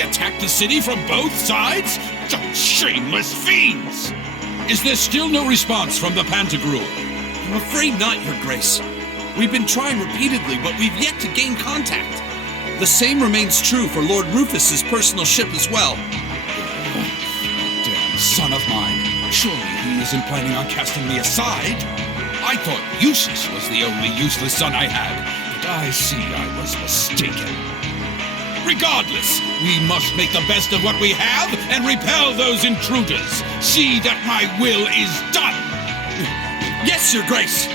They attacked the city from both sides? Such shameless fiends! Is there still no response from the Pantagruel? I'm afraid not, Your Grace. We've been trying repeatedly, but we've yet to gain contact. The same remains true for Lord Rufus's personal ship as well. Damn son of mine. Surely he isn't planning on casting me aside. I thought Eustace was the only useless son I had, but I see I was mistaken. Regardless, we must make the best of what we have and repel those intruders. See that my will is done. Yes, Your Grace!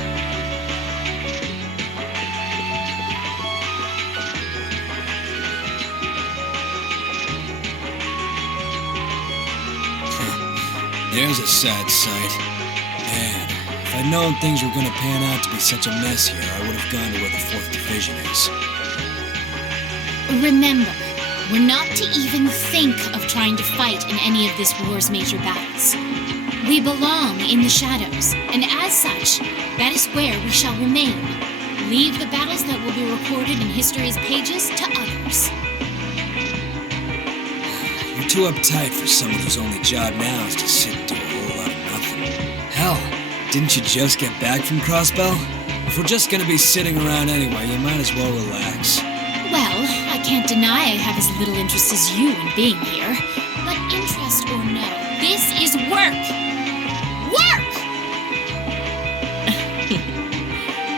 There's a sad sight. Man, if I'd known things were gonna pan out to be such a mess here, I would have gone to where the 4th Division is. Remember, we're not to even think of trying to fight in any of this war's major battles. We belong in the shadows, and as such, that is where we shall remain. Leave the battles that will be recorded in history's pages to others. You're too uptight for someone whose only job now is to sit and do a whole lot of nothing. Hell, didn't you just get back from Crossbell? If we're just gonna be sitting around anyway, you might as well relax. Well, I can't deny I have as little interest as you in being here. But interest or no, this is work! Work!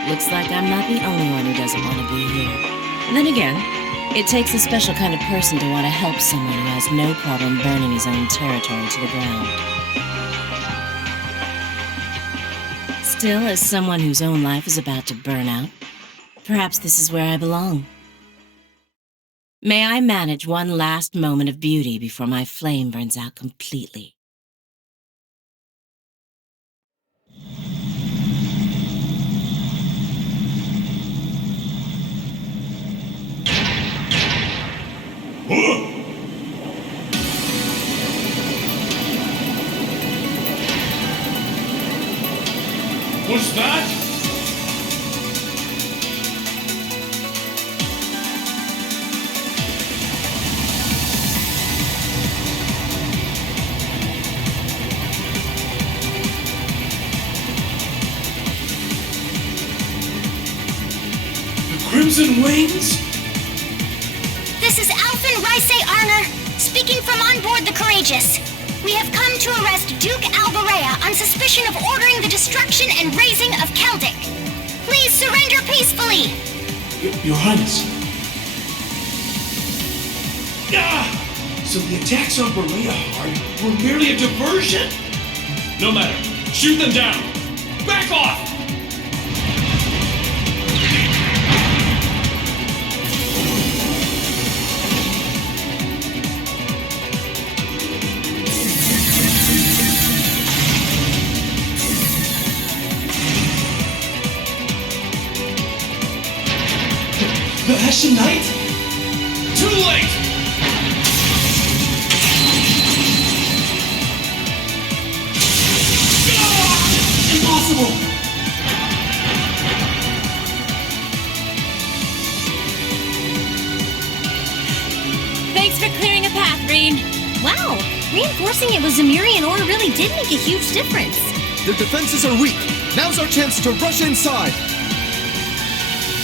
Looks like I'm not the only one who doesn't want to be here. Then again, it takes a special kind of person to want to help someone who has no problem burning his own territory to the ground. Still, as someone whose own life is about to burn out, perhaps this is where I belong. May I manage one last moment of beauty before my flame burns out completely. What's that? The Crimson Wings? This is Alphen Rice Arner, speaking from on board the Courageous. We have come to arrest Duke Alberea on suspicion of ordering the destruction and razing of Celtic. Please surrender peacefully. Your Highness. So the attacks on Berea Hard were merely a diversion? No matter. Shoot them down! Back off! The Hessian Knight? Too late! Impossible! Thanks for clearing a path, Reen. Wow, reinforcing it with Zemurian ore really did make a huge difference. Their defenses are weak. Now's our chance to rush inside.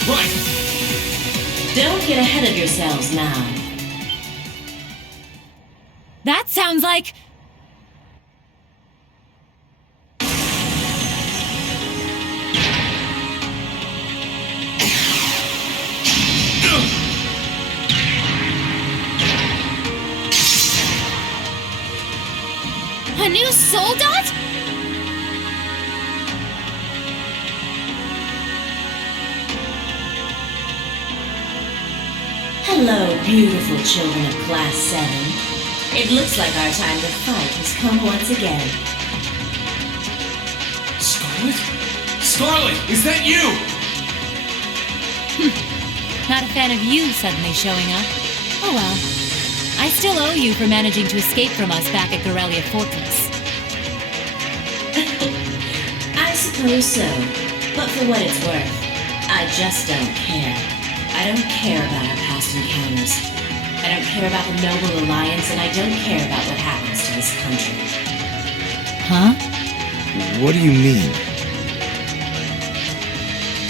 Right! Don't get ahead of yourselves now. That sounds like... a new soul dot? Hello, beautiful children of Class 7. It looks like our time to fight has come once again. Scarlet? Scarlet, is that you? Not a fan of you suddenly showing up. Oh well. I still owe you for managing to escape from us back at Gorelia Fortress. I suppose so. But for what it's worth, I just don't care. I don't care about our past encounters. I don't care about the Noble Alliance, and I don't care about what happens to this country. Huh? What do you mean?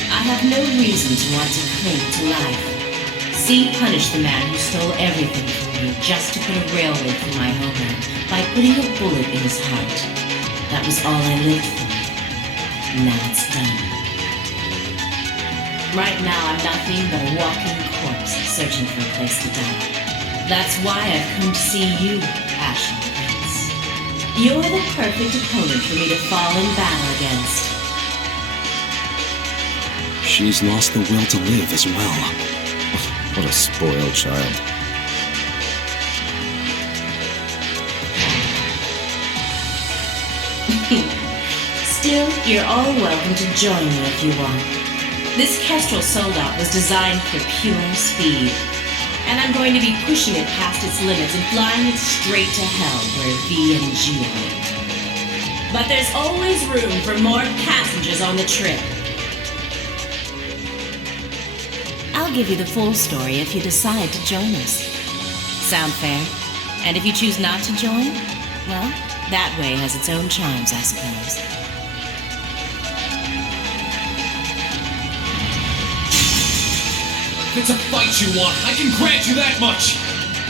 I have no reason to want to cling to life. See punish the man who stole everything from me just to put a railway through my homeland by putting a bullet in his heart. That was all I lived for. Now it's done. Right now I'm nothing but a walking corpse searching for a place to die. That's why I've come to see you, Ashen Prince. You're the perfect opponent for me to fall in battle against. She's lost the will to live as well. What a spoiled child. Still, you're all welcome to join me if you want. This Kestrel Soldat was designed for pure speed, and I'm going to be pushing it past its limits and flying it straight to hell where V and G await. But there's always room for more passengers on the trip. I'll give you the full story if you decide to join us. Sound fair? And if you choose not to join, well, that way has its own charms, I suppose. If it's a fight you want, I can grant you that much.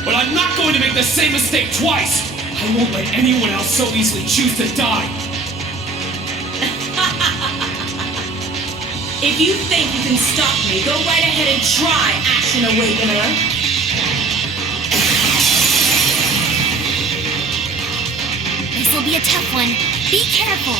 But I'm not going to make the same mistake twice. I won't let anyone else so easily choose to die. If you think you can stop me, go right ahead and try, Ashen Awakener. This will be a tough one. Be careful.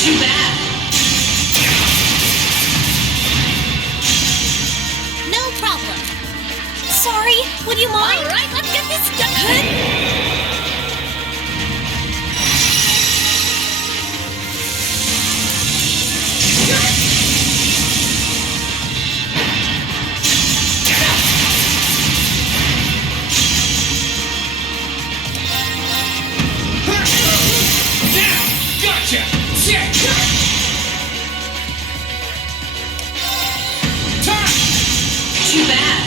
Too bad. No problem. Sorry, would you mind? All right, let's get this done. Too bad.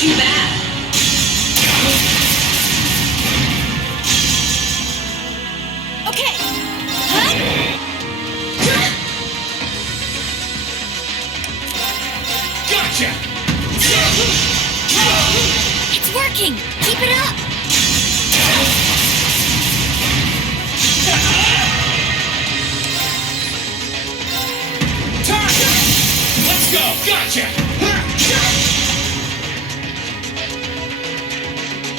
Too bad. Okay. Huh? Gotcha! It's working. Keep it up. Let's go! Gotcha!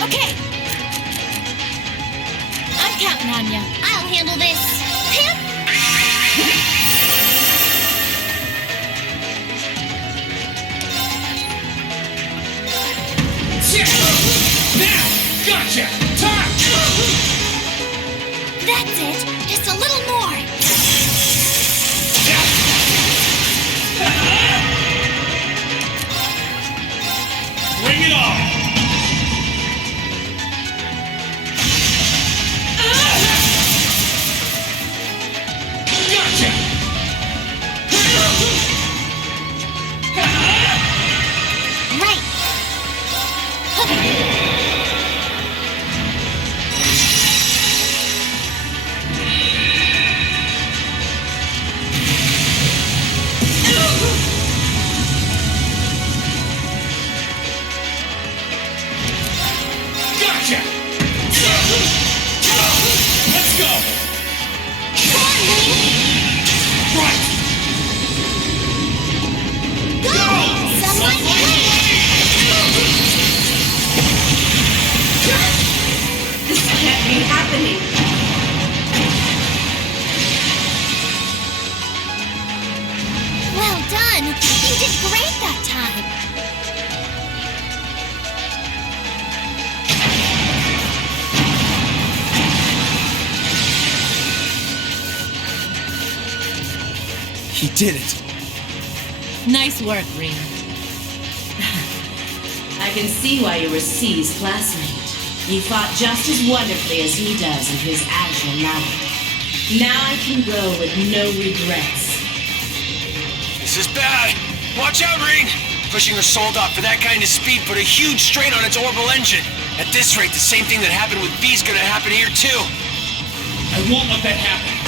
Okay. I'm counting on you. I'll handle this. Pip. Now! Gotcha! Time! That's it. Just a little more. Bring it on! Gotcha! Right. Gotcha! Let's go! Come on, Wing. Right! Go! Sunlight Wing. This can't be happening. Well done. You did great that time. He did it. Nice work, Reen. I can see why you were C's classmate. You fought just as wonderfully as he does in his agile mallet. Now I can go with no regrets. This is bad. Watch out, Reen! Pushing a Soldat for that kind of speed put a huge strain on its orbital engine. At this rate, the same thing that happened with V's gonna happen here, too. I won't let that happen.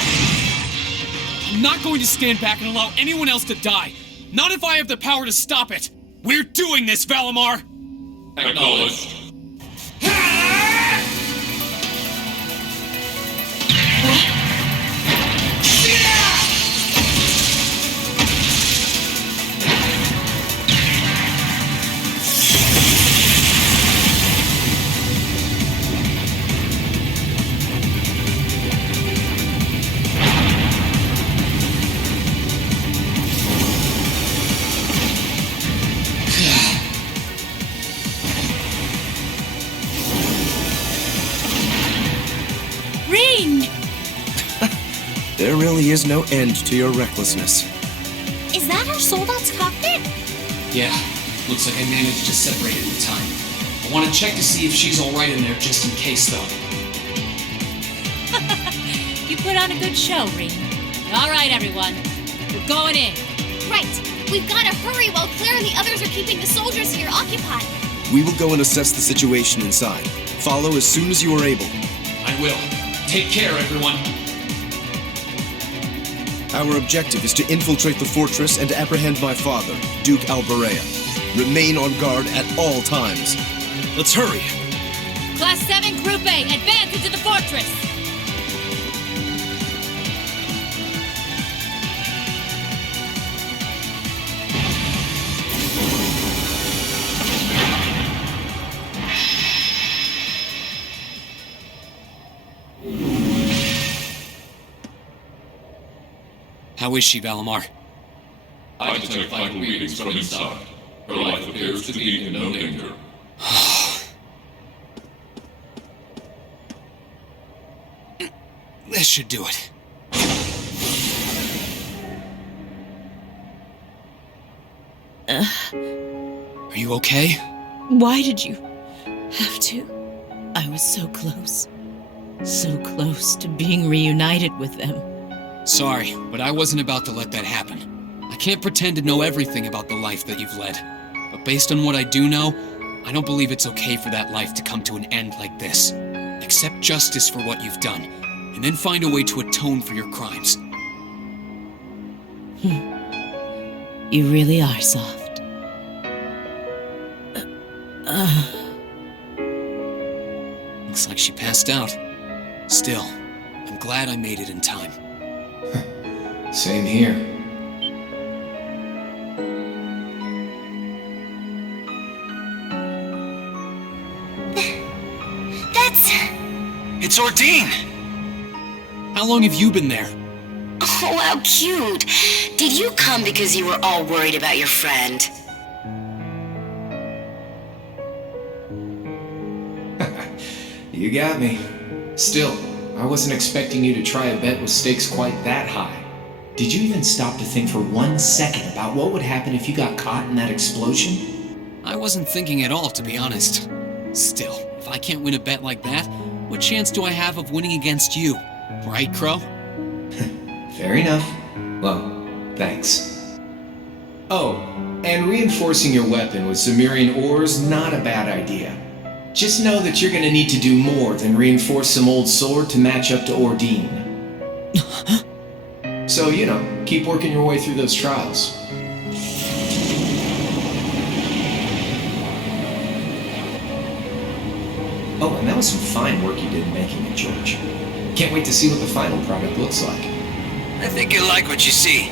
I'm not going to stand back and allow anyone else to die. Not if I have the power to stop it. We're doing this, Valimar! Acknowledged. There really is no end to your recklessness. Is that our Soldat's cockpit? Yeah, looks like I managed to separate it in time. I want to check to see if she's alright in there just in case, though. You put on a good show, Reen. All right, everyone. We're going in. Right. We've got to hurry while Claire and the others are keeping the soldiers here occupied. We will go and assess the situation inside. Follow as soon as you are able. I will. Take care, everyone. Our objective is to infiltrate the fortress and apprehend my father, Duke Alberea. Remain on guard at all times. Let's hurry. Class 7 Group A, advance into the fortress. How is she, Valimar? I detect vital readings from inside. Her life appears to be in no danger. This should do it. Are you okay? Why did you have to? I was so close. So close to being reunited with them. Sorry, but I wasn't about to let that happen. I can't pretend to know everything about the life that you've led. But based on what I do know, I don't believe it's okay for that life to come to an end like this. Accept justice for what you've done, and then find a way to atone for your crimes. You really are soft. Looks like she passed out. Still, I'm glad I made it in time. Same here. It's Ordine! How long have you been there? Oh, how cute. Did you come because you were all worried about your friend? You got me. Still, I wasn't expecting you to try a bet with stakes quite that high. Did you even stop to think for 1 second about what would happen if you got caught in that explosion? I wasn't thinking at all, to be honest. Still, if I can't win a bet like that, what chance do I have of winning against you? Right, Crow? Fair enough. Well, thanks. Oh, and reinforcing your weapon with Zemirian ores, not a bad idea. Just know that you're gonna need to do more than reinforce some old sword to match up to Ordine. So, keep working your way through those trials. Oh, and that was some fine work you did making it, George. Can't wait to see what the final product looks like. I think you'll like what you see.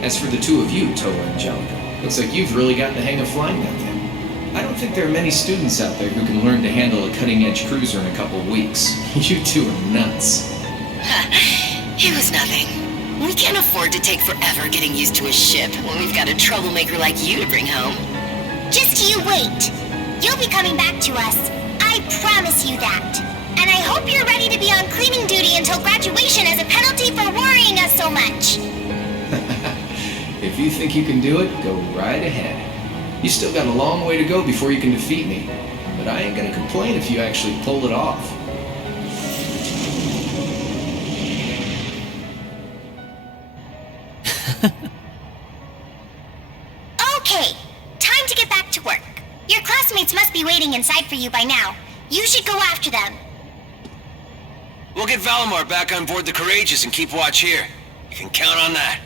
As for the two of you, Toa and Angelica, looks like you've really gotten the hang of flying that thing. I don't think there are many students out there who can learn to handle a cutting-edge cruiser in a couple of weeks. You two are nuts. It was nothing. We can't afford to take forever getting used to a ship when we've got a troublemaker like you to bring home. Just you wait. You'll be coming back to us. I promise you that. And I hope you're ready to be on cleaning duty until graduation as a penalty for worrying us so much. If you think you can do it, go right ahead. You still got a long way to go before you can defeat me, but I ain't gonna complain if you actually pull it off. Okay, time to get back to work. Your classmates must be waiting inside for you by now. You should go after them. We'll get Valimar back on board the Courageous and keep watch here. You can count on that.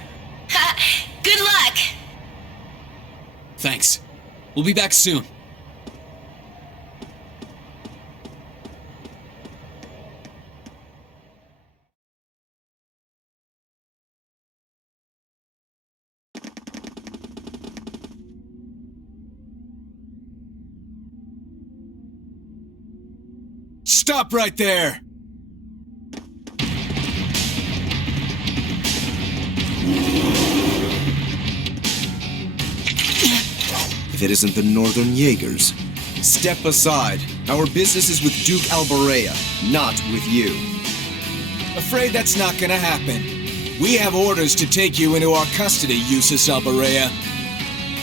Good luck! Thanks. We'll be back soon. Stop right there! If it isn't the Northern Jaegers. Step aside. Our business is with Duke Alberea, not with you. Afraid that's not gonna happen. We have orders to take you into our custody, Usus Alberea.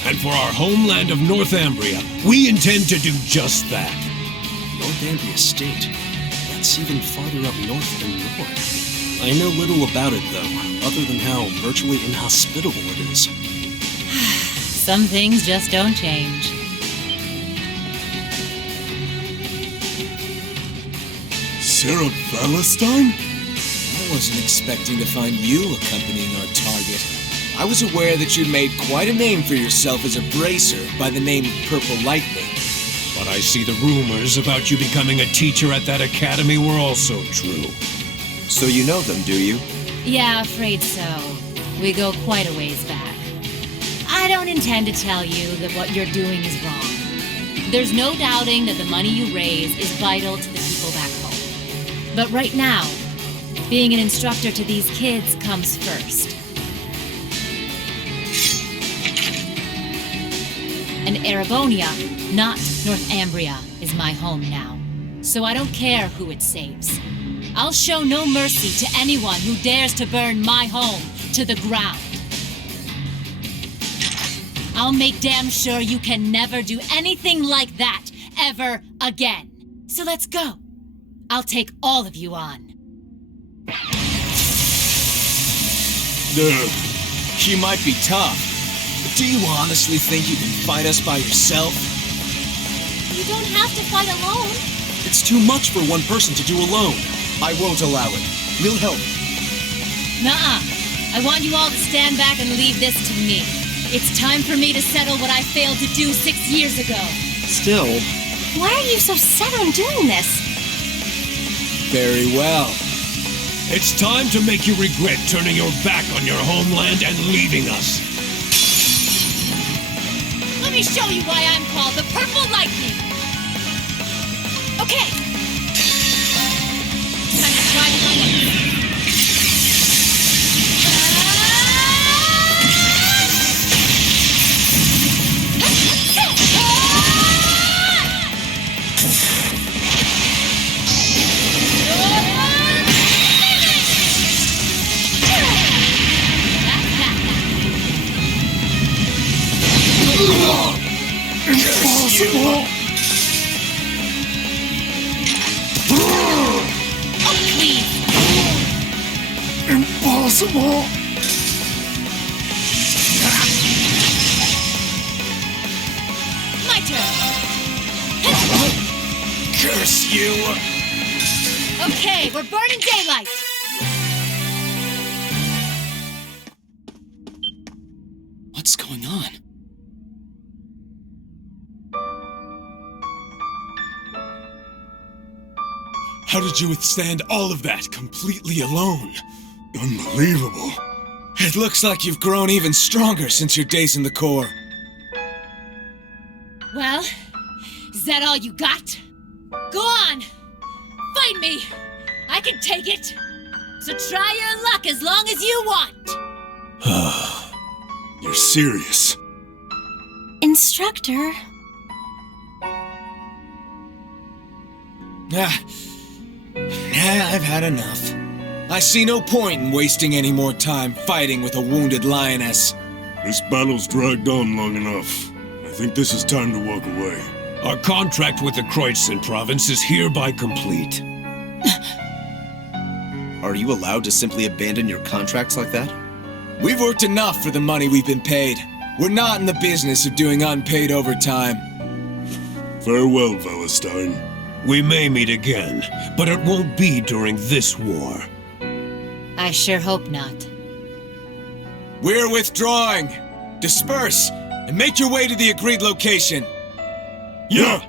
And for our homeland of Northumbria, we intend to do just that. Northumbria State? That's even farther up north than north. I know little about it, though, other than how virtually inhospitable it is. Some things just don't change. Sarah Valentine? I wasn't expecting to find you accompanying our target. I was aware that you'd made quite a name for yourself as a bracer by the name Purple Lightning. But I see the rumors about you becoming a teacher at that academy were also true. So you know them, do you? Yeah, afraid so. We go quite a ways back. I don't intend to tell you that what you're doing is wrong. There's no doubting that the money you raise is vital to the people back home. But right now, being an instructor to these kids comes first. And Erebonia, not Northumbria, is my home now. So I don't care who it saves. I'll show no mercy to anyone who dares to burn my home to the ground. I'll make damn sure you can never do anything like that ever again. So let's go. I'll take all of you on. She might be tough, but do you honestly think you can fight us by yourself? You don't have to fight alone. It's too much for one person to do alone. I won't allow it. We'll help. Nuh-uh. I want you all to stand back and leave this to me. It's time for me to settle what I failed to do 6 years ago. Still... Why are you so set on doing this? Very well. It's time to make you regret turning your back on your homeland and leaving us. Let me show you why I'm called the Purple Lightning. Okay. Time to try my luck. Impossible! Oh, please! Impossible! My turn! Curse you! Okay, we're burning daylight! What's going on? How did you withstand all of that completely alone? Unbelievable. It looks like you've grown even stronger since your days in the Corps. Well, is that all you got? Go on! Fight me! I can take it! So try your luck as long as you want! You're serious? Instructor? I've had enough. I see no point in wasting any more time fighting with a wounded lioness. This battle's dragged on long enough. I think this is time to walk away. Our contract with the Kreutzen province is hereby complete. Are you allowed to simply abandon your contracts like that? We've worked enough for the money we've been paid. We're not in the business of doing unpaid overtime. Farewell, Valestein. We may meet again, but it won't be during this war. I sure hope not. We're withdrawing! Disperse, and make your way to the agreed location. Yeah!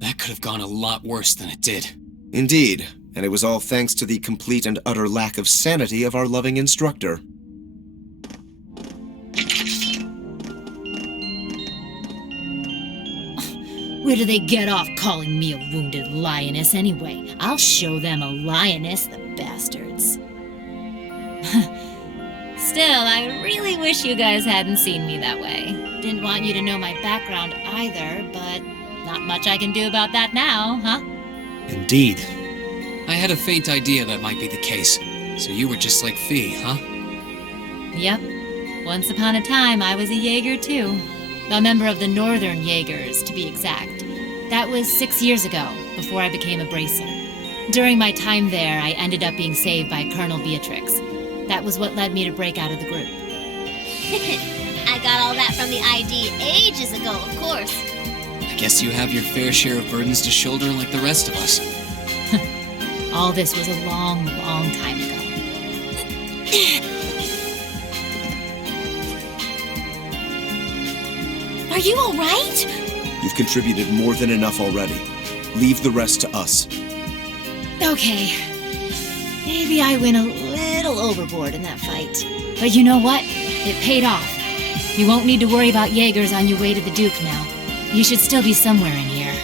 That could have gone a lot worse than it did. Indeed, and it was all thanks to the complete and utter lack of sanity of our loving instructor. Where do they get off calling me a wounded lioness anyway? I'll show them a lioness, the bastards. Still, I really wish you guys hadn't seen me that way. Didn't want you to know my background either, but not much I can do about that now, huh? Indeed. I had a faint idea that might be the case. So you were just like Fee, huh? Yep. Once upon a time, I was a Jaeger too. A member of the Northern Jaegers, to be exact. That was 6 years ago, before I became a bracer. During my time there, I ended up being saved by Colonel Beatrix. That was what led me to break out of the group. I got all that from the ID ages ago, of course. I guess you have your fair share of burdens to shoulder like the rest of us. All this was a long, long time ago. Are you all right? You've contributed more than enough already. Leave the rest to us. Okay. Maybe I went a little overboard in that fight. But you know what? It paid off. You won't need to worry about Jaegers on your way to the Duke now. You should still be somewhere in here.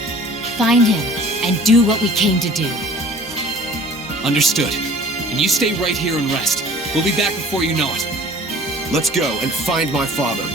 Find him, and do what we came to do. Understood. And you stay right here and rest. We'll be back before you know it. Let's go and find my father.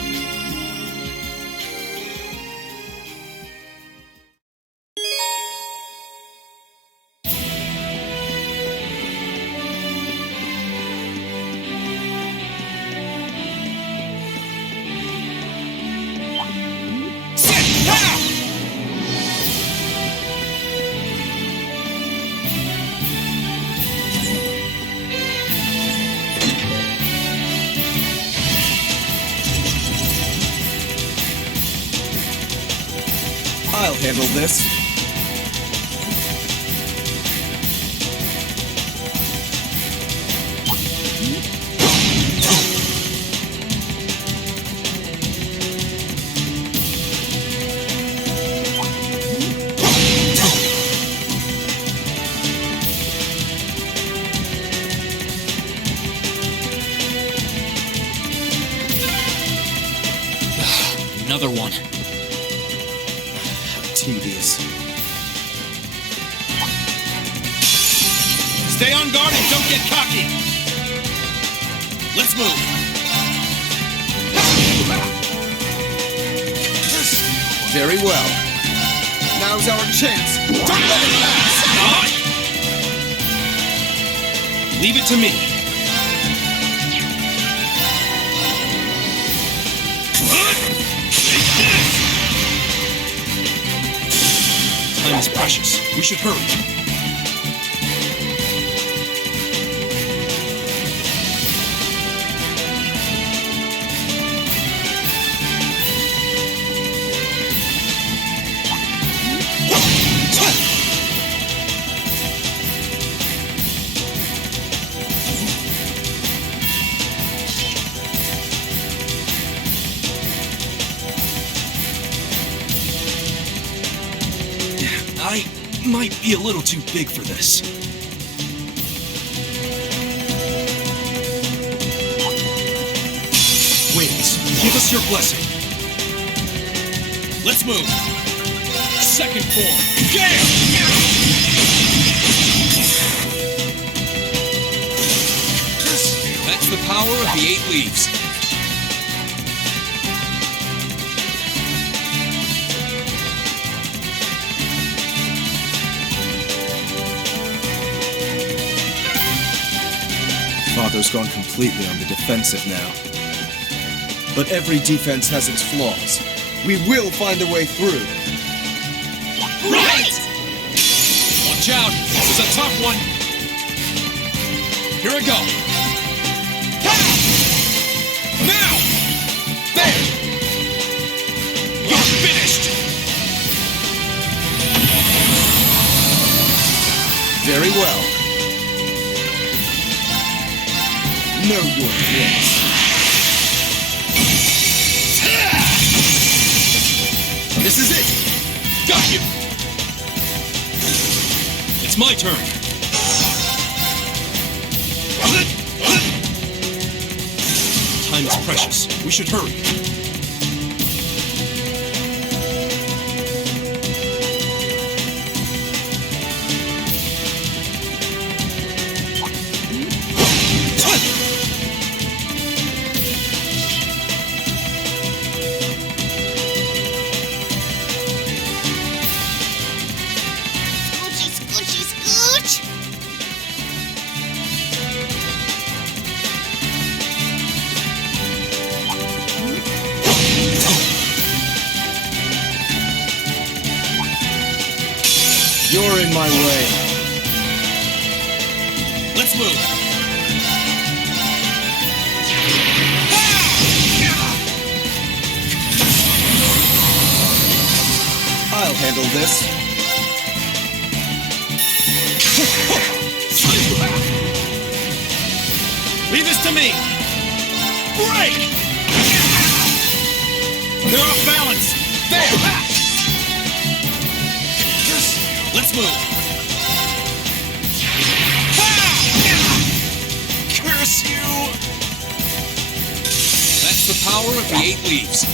I'll handle this. Another one. Tedious. Stay on guard and don't get cocky. Let's move. Very well. Now's our chance. Don't let it pass! Leave it to me. Time is precious. We should hurry. I might be a little too big for this. Winds, give us your blessing. Let's move. Second form. Gale! That's the power of the 8 leaves. Father's gone completely on the defensive now. But every defense has its flaws. We will find a way through. Right! Watch out! This is a tough one! Here I go! Now! There! You're finished! Very well. Know your place. This is it! Got you! It's my turn! Time is precious. We should hurry. You're in my way. Let's move. I'll handle this. Leave this to me. Break! They're off balance. There! Let's move. Curse you! That's the power of the 8 leaves.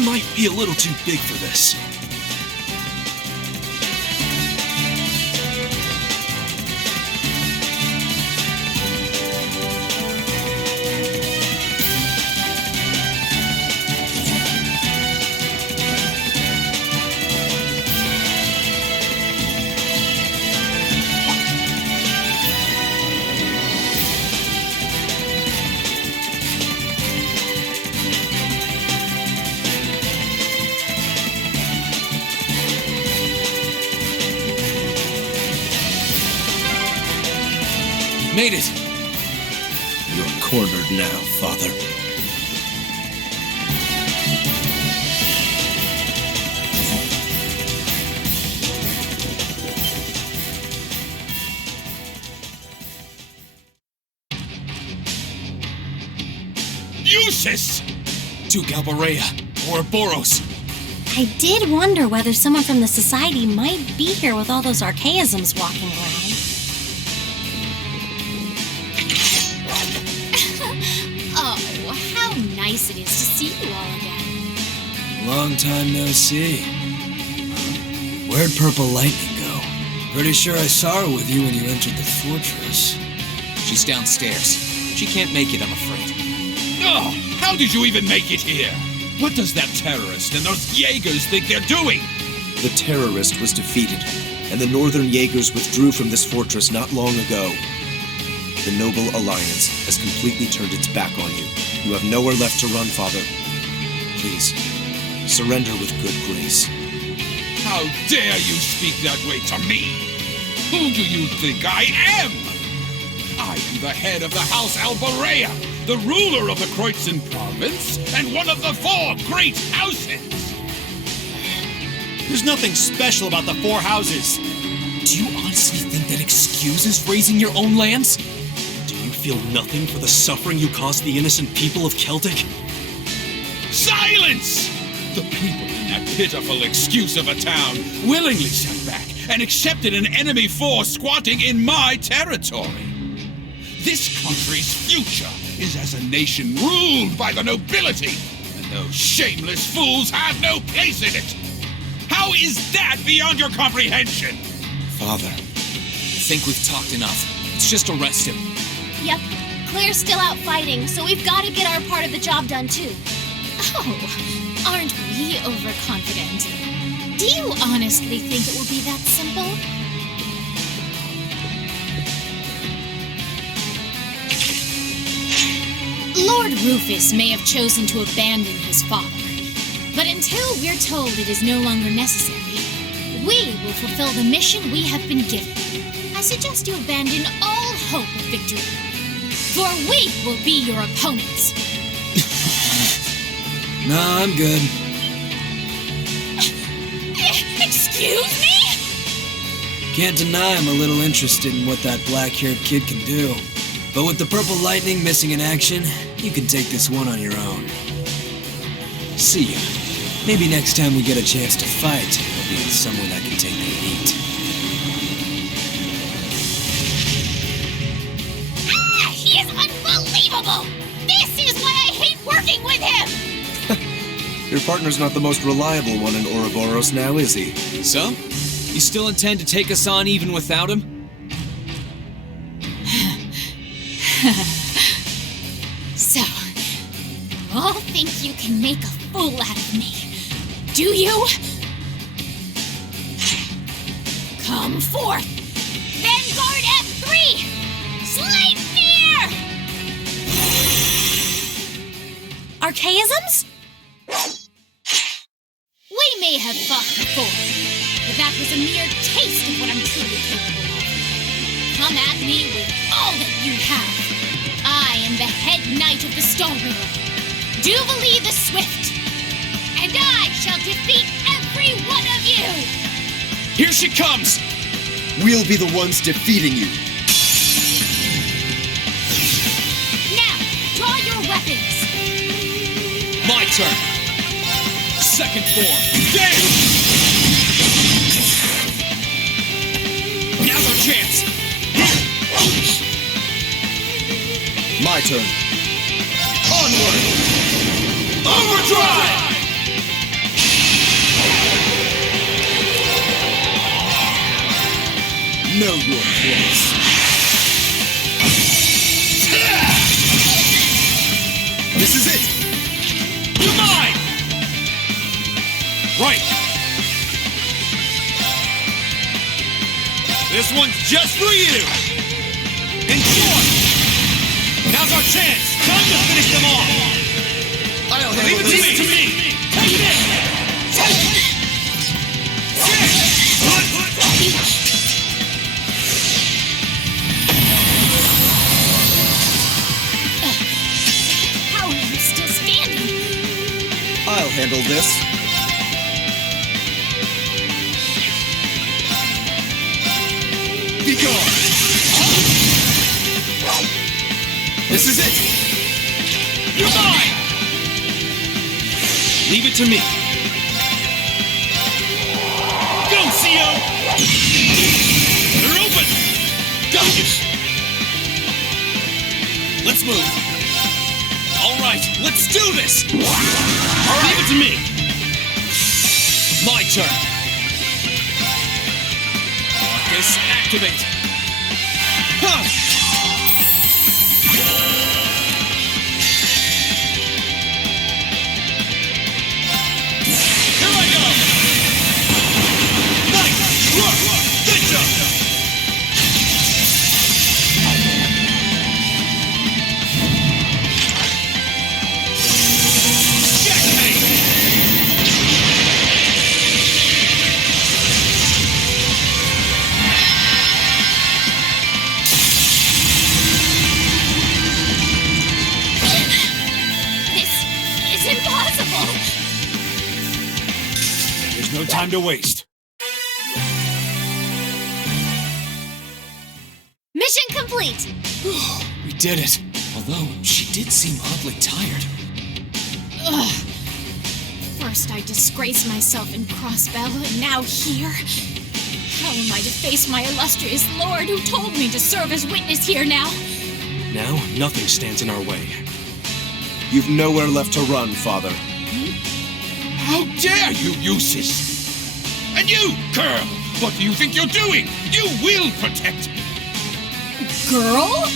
Might be a little too big for this. Made it! You're cornered now, Father. Eustace! Duke Alberea, Ouroboros. I did wonder whether someone from the Society might be here with all those archaisms walking around. Oh, how nice it is to see you all again. Long time no see. Where'd Purple Lightning go? Pretty sure I saw her with you when you entered the fortress. She's downstairs. She can't make it, I'm afraid. Oh, how did you even make it here? What does that terrorist and those Jaegers think they're doing? The terrorist was defeated, and the Northern Jaegers withdrew from this fortress not long ago. The Noble Alliance has completely turned its back on you. You have nowhere left to run, Father. Please, surrender with good grace. How dare you speak that way to me? Who do you think I am? I am the head of the House Alberea, the ruler of the Kreutzen province, and one of the 4 great houses. There's nothing special about the 4 houses. Do you honestly think that excuses raising your own lands? Do you feel nothing for the suffering you caused the innocent people of Celtic? Silence! The people in that pitiful excuse of a town willingly sat back and accepted an enemy force squatting in my territory. This country's future is as a nation ruled by the nobility, and Those shameless fools have no place in it! How is that beyond your comprehension? Father. I think we've talked enough. Let's just arrest him. Yep. Claire's still out fighting, so we've got to get our part of the job done too. Oh, aren't we overconfident? Do you honestly think it will be that simple? Lord Rufus may have chosen to abandon his father, but until we're told it is no longer necessary, we will fulfill the mission we have been given. I suggest you abandon all hope of victory, for we will be your opponents. No, I'm good. Excuse me? Can't deny I'm a little interested in what that black-haired kid can do. But with the purple lightning missing in action, you can take this one on your own. See ya. Maybe next time we get a chance to fight, I'll be in somewhere that can take the heat. Ah, he is unbelievable! This is why I hate working with him! Your partner's not the most reliable one in Ouroboros now, is he? So? You still intend to take us on even without him? So, you all think you can make a fool out of me, do you? Come forth! Vanguard F3! Sleipnir! Archaisms? We may have fought before, but that was a mere taste of what I'm truly capable of. Come at me with all that you have. I am the head knight of the Star River, Jubilee the Swift, and I shall defeat every one of you! Here she comes! We'll be the ones defeating you. Now, draw your weapons! My turn! Second form! Damn! Now's our chance! My turn. Onward! Overdrive! Know your place. This is it! You're mine! Right. This one's just for you! Enjoy! Now's our chance! Time to finish them off! I'll Leave it to me! Take this! How are you still standing? I'll handle this. Be gone! This is it! You're mine! Leave it to me. Go, CO! They're open! Got you! Let's move. All right, let's do this! Leave it to me. My turn. Marcus, activate. Huh! No time to waste. Mission complete! We did it. Although, she did seem oddly tired. Ugh. First I disgraced myself in Crossbell, and now here? How am I to face my illustrious lord who told me to serve as witness here now? Now, nothing stands in our way. You've nowhere left to run, Father. How dare you, Eustace! And you, girl! What do you think you're doing? You will protect me! Girl?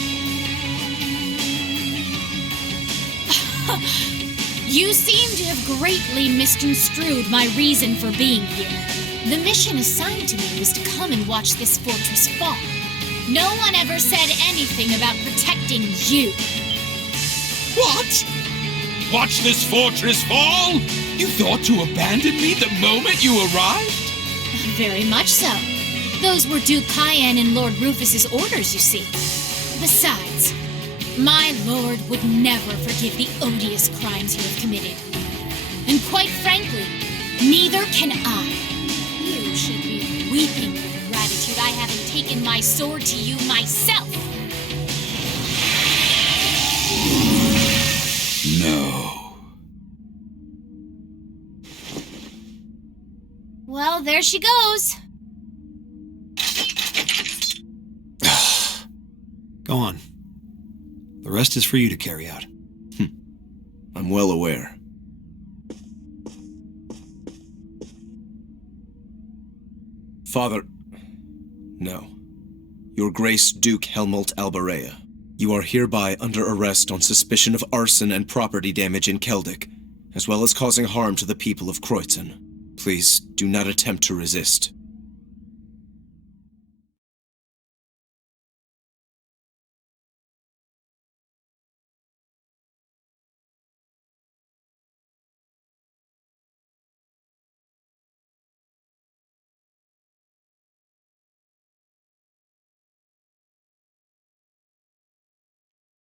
You seem to have greatly misconstrued my reason for being here. The mission assigned to me was to come and watch this fortress fall. No one ever said anything about protecting you. What? Watch this fortress fall? You thought to abandon me the moment you arrived? Very much so. Those were Duke Cayenne and Lord Rufus's orders, you see. Besides, my lord would never forgive the odious crimes you have committed. And quite frankly, neither can I. You should be weeping with gratitude I haven't taken my sword to you myself. No. Well, there she goes. Go on. The rest is for you to carry out. I'm well aware. Father... No. Your Grace Duke Helmut Albarea. You are hereby under arrest on suspicion of arson and property damage in Keldic, as well as causing harm to the people of Kreutzen. Please, do not attempt to resist.